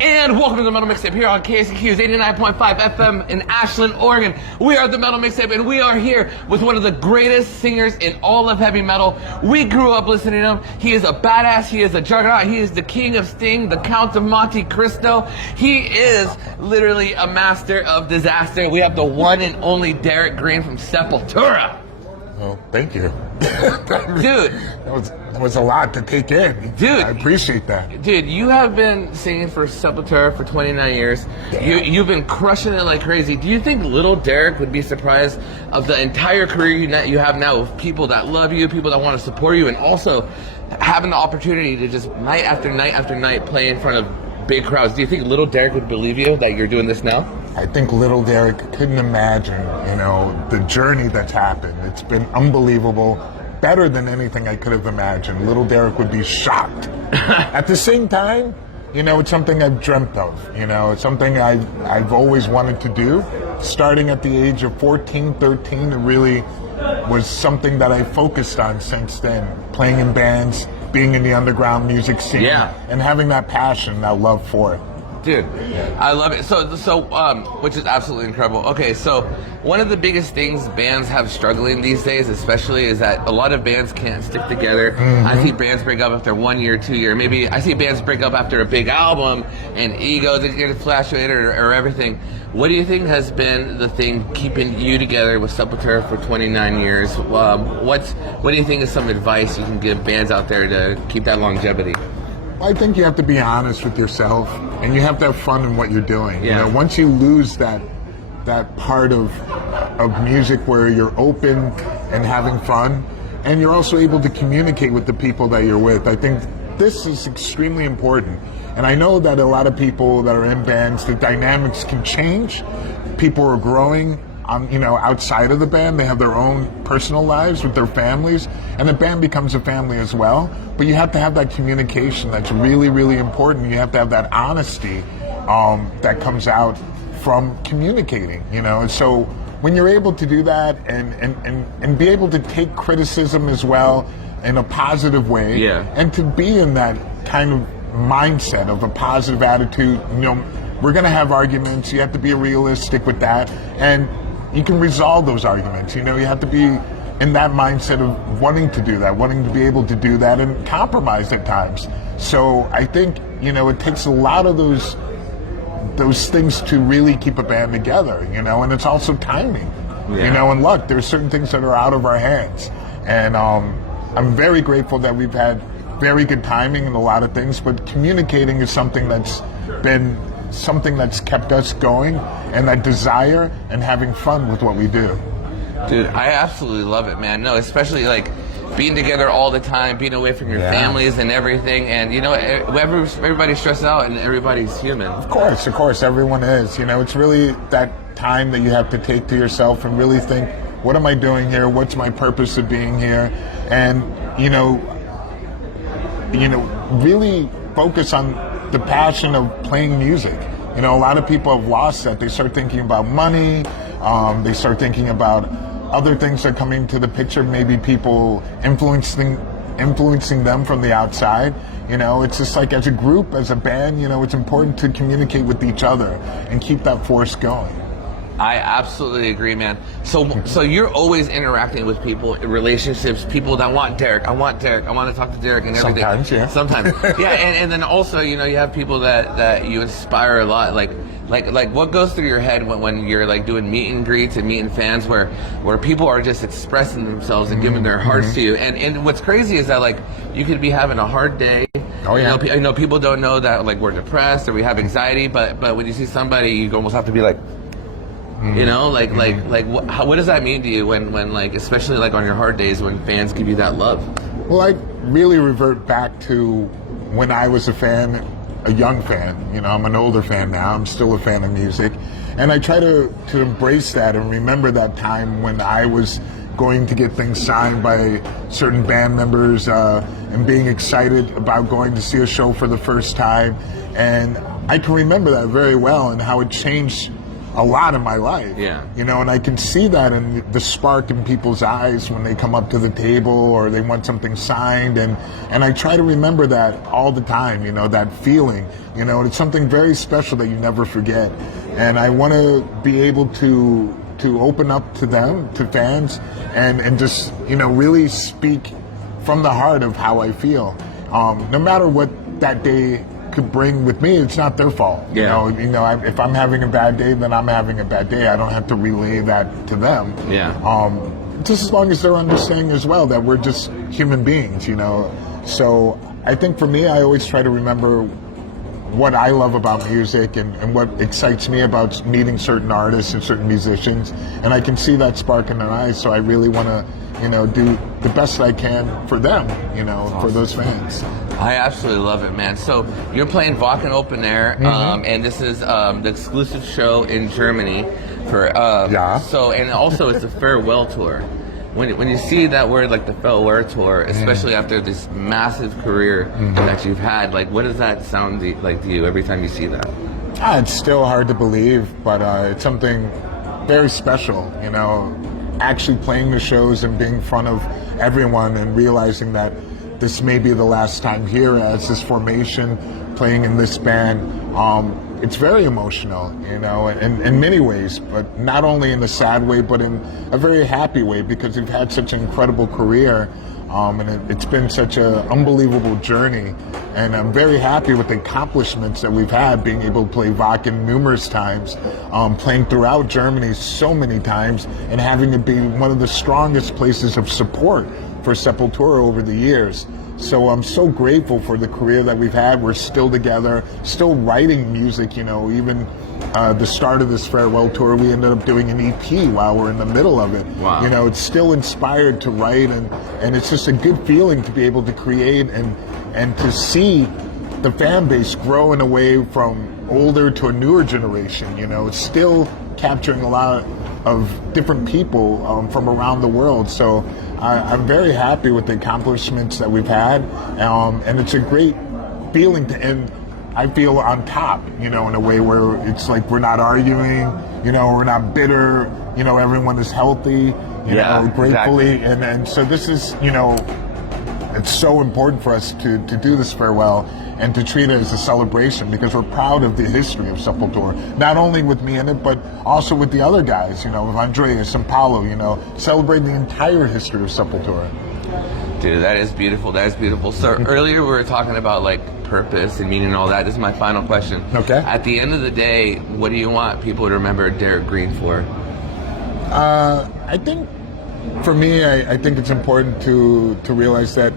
And welcome to the Metal Mixtape here on KSQ's 89.5 FM in Ashland, Oregon. We are the Metal Mixtape, and we are here with one of the greatest singers in all of heavy metal. We grew up listening to him. He is a badass. He is a juggernaut. He is the king of Sting, the Count of Monte Cristo. He is literally a master of disaster. We have the one and only Derrick Green from Sepultura. Well, thank you. Dude. That was a lot to take in. Dude. I appreciate that. Dude, you have been singing for Sepultura for 29 years. You've been crushing it like crazy. Do you think little Derrick would be surprised of the entire career you have now with people that love you, people that want to support you, and also having the opportunity to just night after night after night play in front of big crowds? Do you think little Derrick would believe you that you're doing this now? I think little Derrick couldn't imagine, the journey that's happened. It's been unbelievable, better than anything I could have imagined. Little Derrick would be shocked. At the same time, it's something I've dreamt of. It's something I've always wanted to do. Starting at the age of 14, 13, it really was something that I focused on since then. Playing in bands, being in the underground music scene, and having that passion, that love for it. Dude, I love it. So, which is absolutely incredible. Okay, so one of the biggest things bands have struggling these days, especially, is that a lot of bands can't stick together. Mm-hmm. I see bands break up after 1 year, 2 year. Maybe I see bands break up after a big album and egos get fluctuated or everything. What do you think has been the thing keeping you together with Sepultura for 29 years? What do you think is some advice you can give bands out there to keep that longevity? I think you have to be honest with yourself, and you have to have fun in what you're doing. Yeah. Once you lose that part of music where you're open and having fun, and you're also able to communicate with the people that you're with, I think this is extremely important. And I know that a lot of people that are in bands, the dynamics can change. People are growing outside of the band. They have their own personal lives with their families, and the band becomes a family as well. But you have to have that communication that's really, really important. You have to have that honesty that comes out from communicating, And so when you're able to do that and be able to take criticism as well in a positive way, and to be in that kind of mindset of a positive attitude, we're going to have arguments. You have to be realistic with that, and you can resolve those arguments. You have to be in that mindset of wanting to do that, wanting to be able to do that and compromise at times. So I think, it takes a lot of those things to really keep a band together, and it's also timing, and luck. There's certain things that are out of our hands. And I'm very grateful that we've had very good timing in a lot of things, but communicating is something that's kept us going, and that desire and having fun with what we do. Dude, I absolutely love it, man. No, especially being together all the time, being away from your families and everything, and everybody's stressed out and everybody's human. Of course, everyone is. It's really that time that you have to take to yourself and really think, what am I doing here? What's my purpose of being here? And really focus on the passion of playing music. A lot of people have lost that. They start thinking about money. They start thinking about other things that come into the picture, maybe people influencing them from the outside. It's just like, as a group, as a band, it's important to communicate with each other and keep that force going. I absolutely agree, man. So you're always interacting with people, relationships, people that want Derrick. I want to talk to Derrick and everything. Sometimes. Yeah, and then also, you have people that you inspire a lot. Like what goes through your head when you're doing meet and greets and meeting fans where people are just expressing themselves and giving their hearts to you. And what's crazy is that you could be having a hard day. Oh yeah. People don't know that we're depressed or we have anxiety, but when you see somebody, you almost have to be like, what does that mean to you when especially on your hard days when fans give you that love? Well, I really revert back to when I was a young fan. I'm an older fan now. I'm still a fan of music, and I try to embrace that and remember that time when I was going to get things signed by certain band members and being excited about going to see a show for the first time. And I can remember that very well and how it changed a lot in my life. Yeah. You know, and I can see that in the spark in people's eyes when they come up to the table or they want something signed, and I try to remember that all the time, you know, that feeling, you know, it's something very special that you never forget. And I want to be able to open up to them, to fans, and just, you know, really speak from the heart of how I feel. No matter what that day could bring with me, it's not their fault. Yeah. You know, if I'm having a bad day, then I'm having a bad day. I don't have to relay that to them. Yeah. Just as long as they're understanding as well that we're just human beings, you know. So I think for me, I always try to remember what I love about music and what excites me about meeting certain artists and certain musicians, and I can see that spark in their eyes. So I really want to, you know, do the best I can for them, you know, awesome. For those fans. I absolutely love it, man. So you're playing Wacken Open Air, and this is the exclusive show in Germany for yeah. So, and also it's a farewell tour. When you see that word, like the farewell tour, especially after this massive career that you've had, like, what does that sound like to you every time you see that? It's still hard to believe, but it's something very special, you know, actually playing the shows and being in front of everyone and realizing that this may be the last time here as this formation, playing in this band. It's very emotional, you know, in many ways, but not only in a sad way, but in a very happy way, because we've had such an incredible career, and it's been such an unbelievable journey. And I'm very happy with the accomplishments that we've had, being able to play Wacken numerous times, playing throughout Germany so many times, and having to be one of the strongest places of support for Sepultura over the years. So I'm so grateful for the career that we've had. We're still together, still writing music, you know, even the start of this farewell tour, we ended up doing an EP while we're in the middle of it. Wow. You know, it's still inspired to write, and it's just a good feeling to be able to create and to see the fan base grow in a way from older to a newer generation. You know, it's still capturing a lot of different people from around the world. So I'm very happy with the accomplishments that we've had, and it's a great feeling to end, I feel, on top, you know, in a way where it's like we're not arguing, you know, we're not bitter, you know, everyone is healthy, you know, gratefully, exactly. And so this is, you know, it's so important for us to do this farewell and to treat it as a celebration, because we're proud of the history of Sepultura. Not only with me in it, but also with the other guys, you know, with Andreas and Paulo, you know, celebrating the entire history of Sepultura. Dude, that is beautiful. That is beautiful. So earlier we were talking about like purpose and meaning and all that. This is my final question. Okay. At the end of the day, what do you want people to remember Derrick Green for? I think, for me, I think it's important to realize that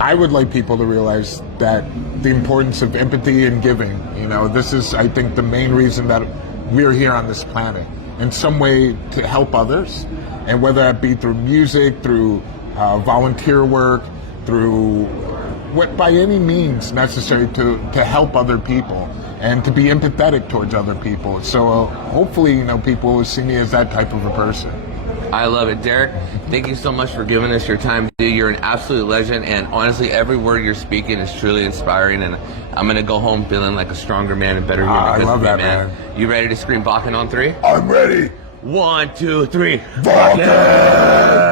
I would like people to realize that the importance of empathy and giving. You know, this is, I think, the main reason that we're here on this planet, in some way to help others, and whether that be through music, through volunteer work, through by any means necessary to help other people and to be empathetic towards other people. So hopefully, you know, people will see me as that type of a person. I love it. Derrick, thank you so much for giving us your time. Dude, you're an absolute legend, and honestly, every word you're speaking is truly inspiring, and I'm going to go home feeling like a stronger man and better human. I love that, man. You ready to scream Wacken on 3? I'm ready. 1, 2, 3. Wacken!